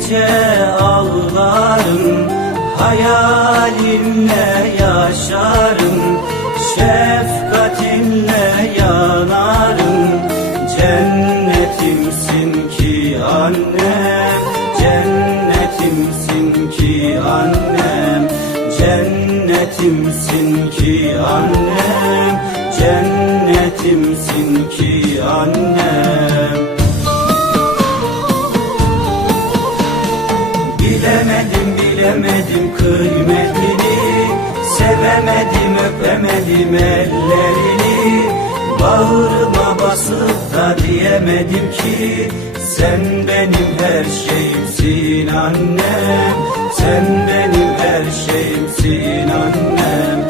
gece ağlarım Hayalinle yaşarım Şefkatinle yanarım. Cennetimsin ki annem Cennetimsin ki annem Cennetimsin ki annem Cennetimsin ki annem Bilemedim kıymetini Sevemedim öpemedim ellerini. Bağrıma basıp da diyemedim ki Sen benim her şeyimsin annem. Sen benim her şeyimsin annem.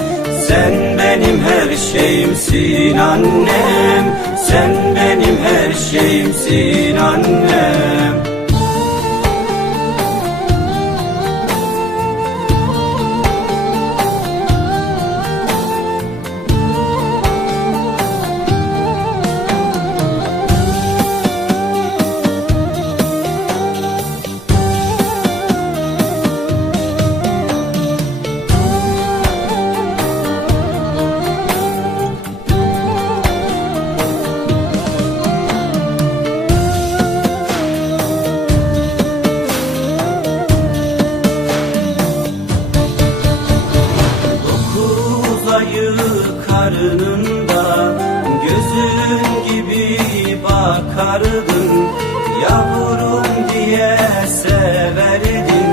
Sen benim her şeyimsin annem. Sen benim her şeyimsin annem karnında Gözün gibi bakardın Yavrum diye severdin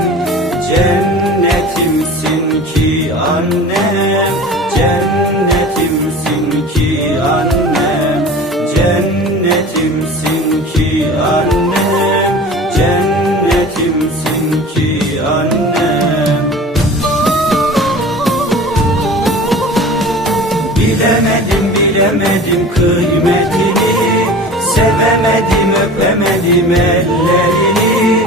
Cennetimsin ki annem Cennetimsin ki annem Bilemedim bilemedim kıymetini. Sevemedim öpemedim ellerini.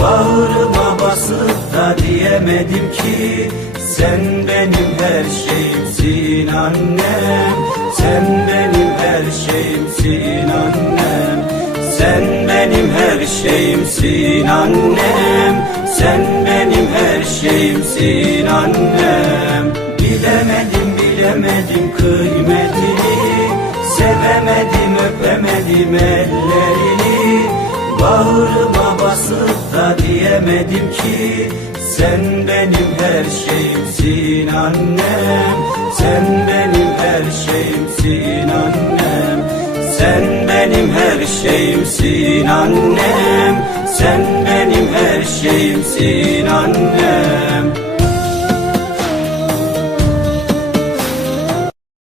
Bağrıma basıp da diyemedim ki Sen benim her şeyimsin annem. Sen benim her şeyimsin annem. Sen benim her şeyimsin annem. Sen benim her şeyimsin annem bilemedim kıymetini Sevemedim öpemedim ellerini. Bağrıma basıp da diyemedim ki Sen benim her şeyimsin annem. Sen benim her şeyimsin annem. Sen benim her şeyimsin annem. Sen benim her şeyimsin annem